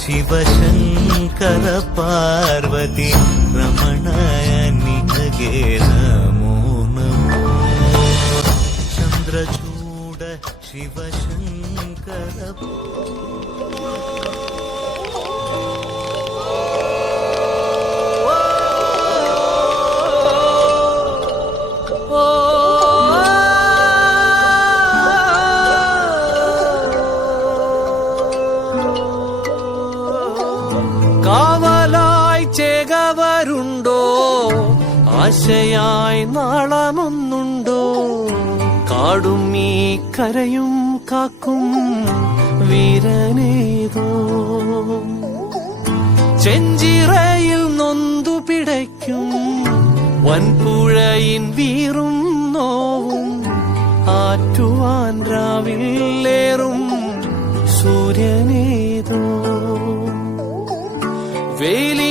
ಶಿವಶಂಕರ ಪಾರ್ವತಿ ರಮಣಾಯ ನಿನಗೆ ನಮೋ ನಮೋ ಚಂದ್ರಚೂಡ ಶಿವಶಂಕರ ആശയായി നാളമൊന്നുണ്ടോ? കാടും ഈ കരയും കാക്കും വീരനേതോ? ചെഞ്ചിറയിൽ നൊന്തു പിടയ്ക്കും വൻപുഴയിൻ വീറും നോവും ആറ്റുവാൻ രാവിലേറും സൂര്യനേതോ? വേലിതിൽ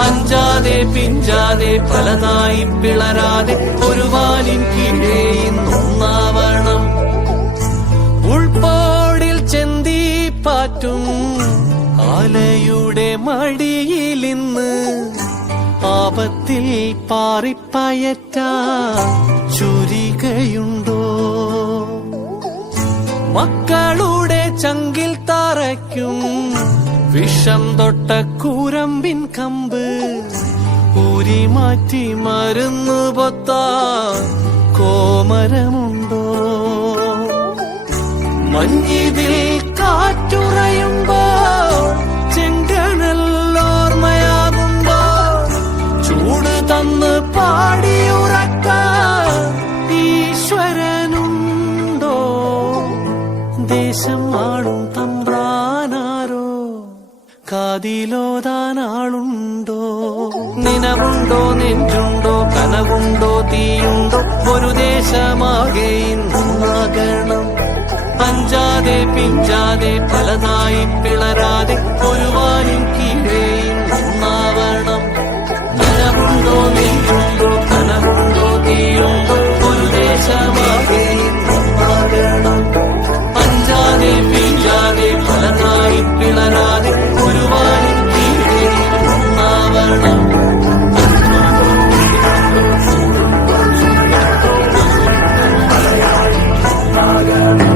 അഞ്ചാതെ പിഞ്ചാതെ പലതായി പിളരാതെ ഒരു വാലിൻ കീഴേ ഇന്നൊന്നാവണം ഉൾപ്പോടിൽ ചെന്തി പാറ്റും ആലയുടെ മടിയിലിന്ന് ആപത്തിൽ പാറിപ്പയറ്റ ചുരികയുണ്ടോ മക്കളുടെ ചങ്കിൽ തറയ്ക്കും. വിഷം തൊട്ട കൂരമ്പിൻ കമ്പ്. ഊരി മാറ്റി മരുന്ന് പൊത്ത. കോമരമുണ്ടോ? മഞ്ഞിതിൽ കാറ്റുറയുമ്പോ ചെങ്കനല്ലോർമ്മയാകുമ്പോൾ കാതിലോതാനാളുണ്ടോ നിനവുണ്ടോ നെഞ്ചുണ്ടോ കനവുണ്ടോ തീയുണ്ടോ? ഒരു ദേശമാകെ ഇന്നാകണം അഞ്ചാതെ പിഞ്ചാതെ പലതായി കനവുണ്ടോ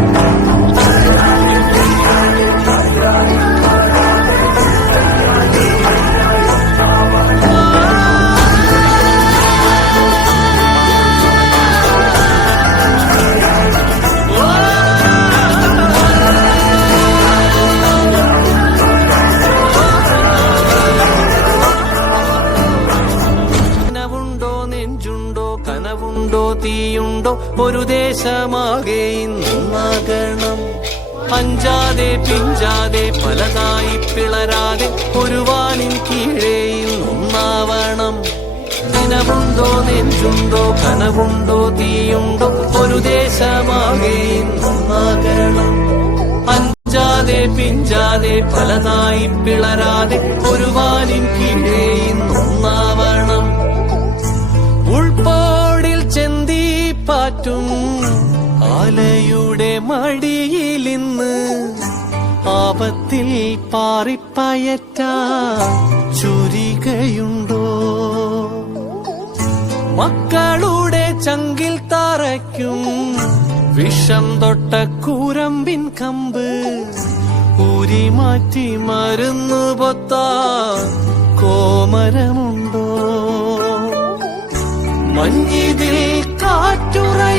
കനവുണ്ടോ തീയുണ്ടോ ഒരു ദേശമാകെ ഇന്നാകണം അഞ്ചാതെ പിഞ്ചാതെ പലതായി പിളരാതെ ഒരു വാനിൻ കീഴേ ഇന്നൊന്നാവണം ദിനമുണ്ടോ നെഞ്ചുണ്ടോ കനവുണ്ടോ തീയുണ്ടോ ഒരു ദേശമാകെ ഇന്നൊന്നാകണം അഞ്ചാതെ പിഞ്ചാതെ പലതായി പിളരാതെ ഒരു വാനിൻ കീഴേ ഇന്നൊന്നാവണം ആലയുടെ മടിയിലിന്ന് ആപത്തിൽ പാറിപ്പയറ്റ ചുരികയുണ്ടോ? മക്കളുടെ ചങ്കിൽ തറയ്ക്കും വിഷം തൊട്ട കൂരമ്പിൻ കമ്പ് ഊരി മാറ്റി മരുന്ന് പൊത്ത കോമരമുണ്ടോ? മഞ്ഞിതിൽ കാറ്റുറയുമ്പോൾ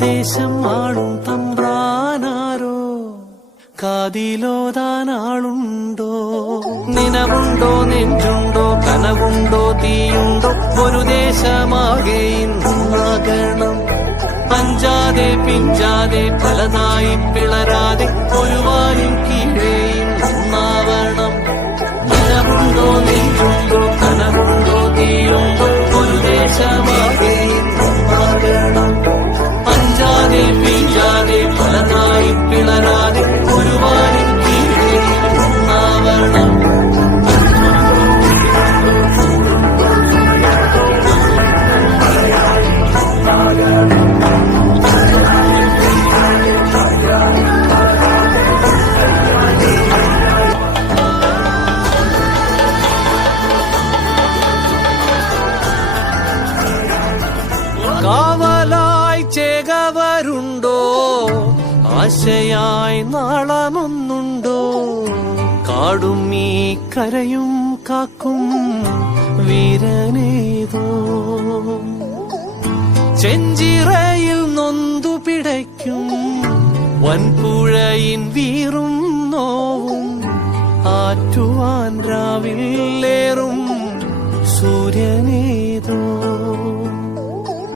ദേശം ആളും തമ്പ്രാനാരോ കാതിലോതാനാളുണ്ടോ നിനവുണ്ടോ നെഞ്ചുണ്ടോ കനവുണ്ടോ തീയുണ്ടോ? ഒരു ദേശമാകെ ഇന്നാകണം അഞ്ചാതെ പിഞ്ചാതെ പലതായി പിളരാതെ ഒരു വായും കീഴേ ഇന്നാവണം നിനവുണ്ടോ നെഞ്ചുണ്ടോ കനവുണ്ടോ തീയുണ്ടോ? ഒരു ദേശമാകെ ആശയായി നാളമൊന്നുണ്ടോ? കാടും ഈ കരയും കാക്കും വീരനേതോ? ചെഞ്ചിറയിൽ നൊന്തു പിടയ്ക്കും വൻപുഴയിൻ വീറും നോവും ആറ്റുവാൻ രാവിലേറും സൂര്യനേ